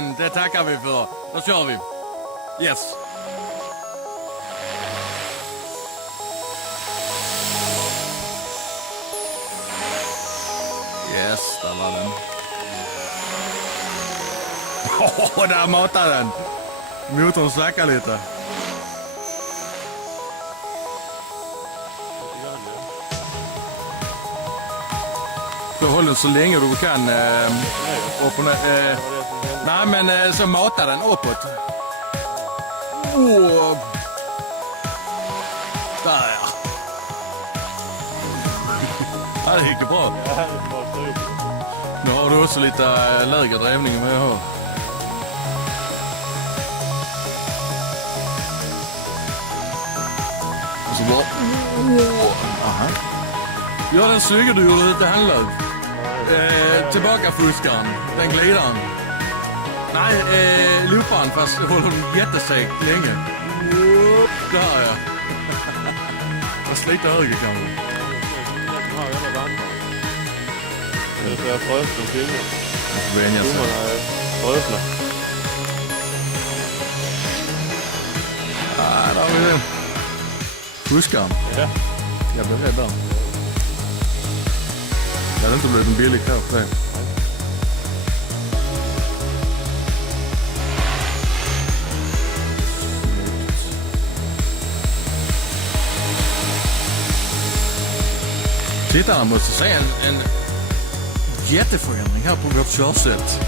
men det tackar vi för. Då kör vi. Yes. Yes, där var den. Där matar den. Motorn slackar lite. Så håll den så länge du kan upp och ner. Nej, men så matar den uppåt. Där ja. Det gick bra. Nu har du också lite lägre drivning än vad jag har. Och så bara... Aha. Gör den snygga du gjorde lite handlög. Tillbaka fuskaren. Den glidaren. Nej, looparen fast håller den jättesegt länge. Där ja. Fast lite höger kanske. Det är frösna filmer. Vänja sig. Domarna är frösna. Där har vi det. Fuskaren. Ja. Jag blev rädd där. Det hade inte blivit en billig kvar för det. Tittarna måste se en jätteförändring här på vårt körsätt.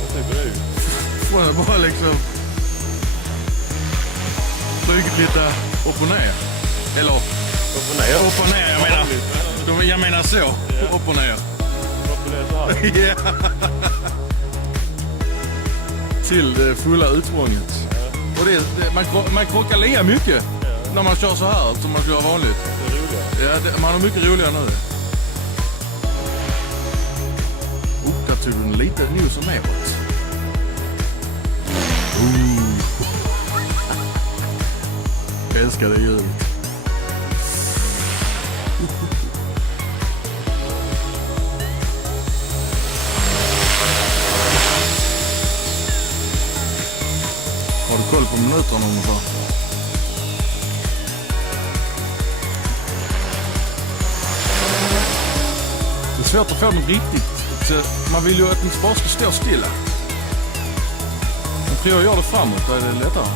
Vad tycker du? Från att bara liksom flugit lite upp och ner. Eller Upp och ner. upp och ner, jag menar så. Upp och ner. Upp och ner så här. Ja. Till det fulla utsprånget. Och man krockar lika mycket när man kör så här som man kör vanligt. Det är roligare. Ja, man har mycket roligare nu. Där tog den lite nosen neråt. Jag älskar det ljudet. Har du koll på minuterna ungefär? Det är svårt att få den riktigt. Man vill ju att den bara ska stå stilla. Om jag gör det framåt, då är det lättare.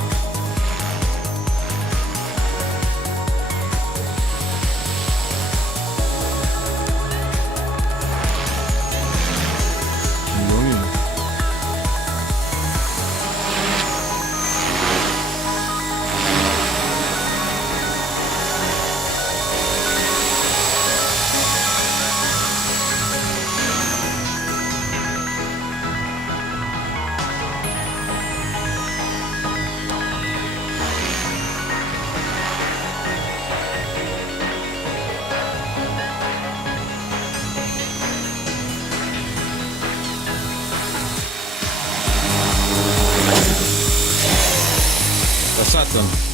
Där satt den.